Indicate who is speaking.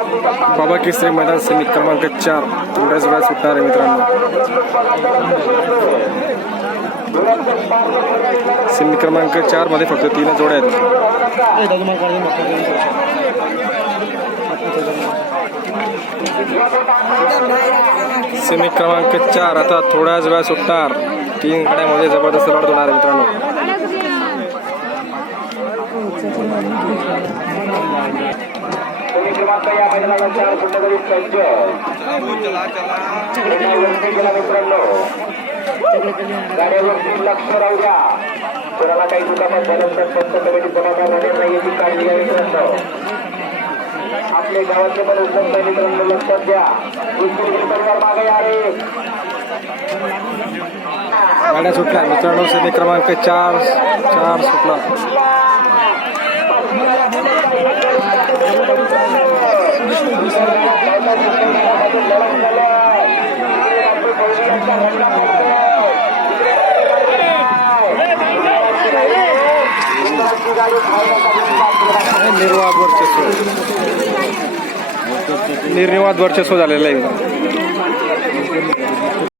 Speaker 1: बाबा केसरी मैदान समित क्रमांक चार. थोड्याच वेळा सुटणार आहे मित्रांनो. सेमी क्रमांक चारमध्ये फक्त तीन जोड्या आहेत. सेमी क्रमांक चार. आता थोड्याच वेळा सुटणार. तीन गड्यामध्ये जबरदस्त लढत होणार आहे मित्रांनो.
Speaker 2: क्रमांक या मैदानाला चार वरती गेला मित्रांनो. गाड्यावरती लक्ष राहू द्या. कोणाला काही दुखापत झालं तर फक्त कमिटी जबाबदार राहणार नाही याची काळजी घ्या मित्रांनो. आपले गावाचे पण उपलब्ध आहे मित्रांनो लक्षात द्या दुसरी परिवार मागे या रे
Speaker 1: गाड्या सुटल्या. मित्रांनो सेमी क्रमांक चार चार सुटला. निर्वाद वर्चस्व. निर्निवाद वर्चस्व झालेलं आहे.